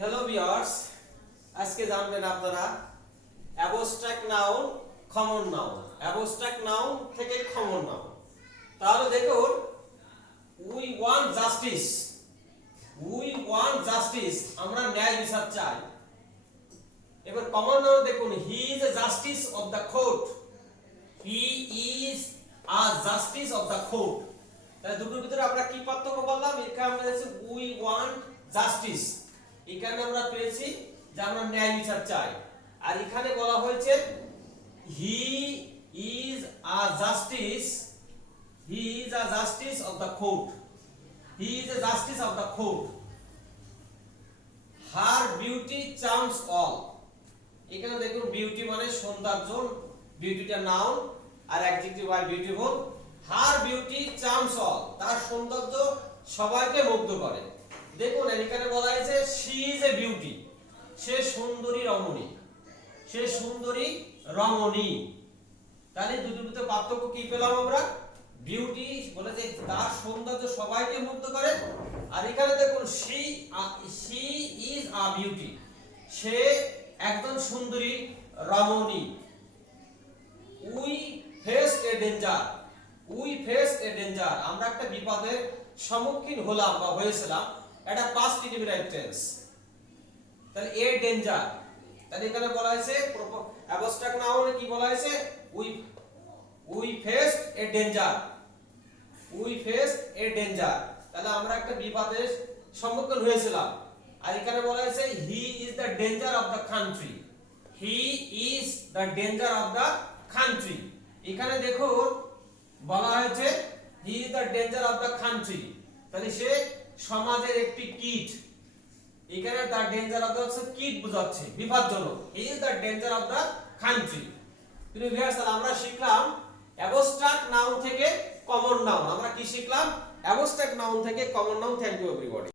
Hello viewers, আজকে জানবেন আপনারা abstract noun, common noun. Abstract noun থেকে কমন নাউন। তাহলে দেখুন, we want justice. We want justice, আমরা ন্যায় বিচার চাই। এবার কমন নাউন দেখুন, হি is a justice of the court. He is a justice of the court. তাহলে দুটোর ভিতরে আমরা কি পার্থক্য বললাম? এখানে আমরা পেয়েছি উই ওয়ান্ট জাস্টিস, এখানে আমরা পেয়েছি যে আমরা ন্যায় বিচার চাই। আর এখানে বলা হয়েছে he is a justice, he is a justice of the court. He is a justice of the court. Her beauty charms all. এখানে দেখুন বিউটি মানে সৌন্দর্য, বিউটিটা নাউন আর অ্যাডজেক্টিভ আর beautiful. Her beauty charms all, তার সৌন্দর্য সবাইকে মুগ্ধ করে। দেখুন এখানে বলা হয়েছে শি ইজ এ বিউটি, সে সুন্দরী রমণী, সে সুন্দরী রমণী। তাহলে দুটোর ভিতরে পার্থক্য কি পেলাম আমরা? বিউটি বলেছে তার সৌন্দর্য সবাইকে মুগ্ধ করে, আর এখানে দেখুন শি ইজ আ বিউটি, সে একজন সুন্দরী রমণী। We faced a danger. We faced a danger, আমরা একটা বিপদের সম্মুখীন হলাম বা হয়েছিলাম। এটা পাস্ট ইনডিফিনিট টেন্স। তাহলে এ ডেঞ্জার, তাহলে এখানে বলা হয়েছে অ্যাবস্ট্রাক্ট নাউনে কি বলা হয়েছে? We faced a danger. We faced a danger, তাহলে আমরা একটা বিপদের সম্মুখীন হয়েছিলাম। আর এখানে বলা হয়েছে he is the danger of the country. He is the danger of the country. এখানে দেখুন বলা হয়েছে he is the danger of the country, তাহলে সে সমাজের একটি কীট। এখানে দ্য ডেঞ্জার অফ দ্য কীট বোঝাচ্ছে, বিপজ্জনক। He is the danger of the country. প্রিয় ভিউয়ার্স, আমরা শিখলাম অ্যাবস্ট্রাক্ট নাউন থেকে কমন নাউন। আমরা কি শিখলাম? অ্যাবস্ট্রাক্ট নাউন থেকে common noun. Thank you everybody.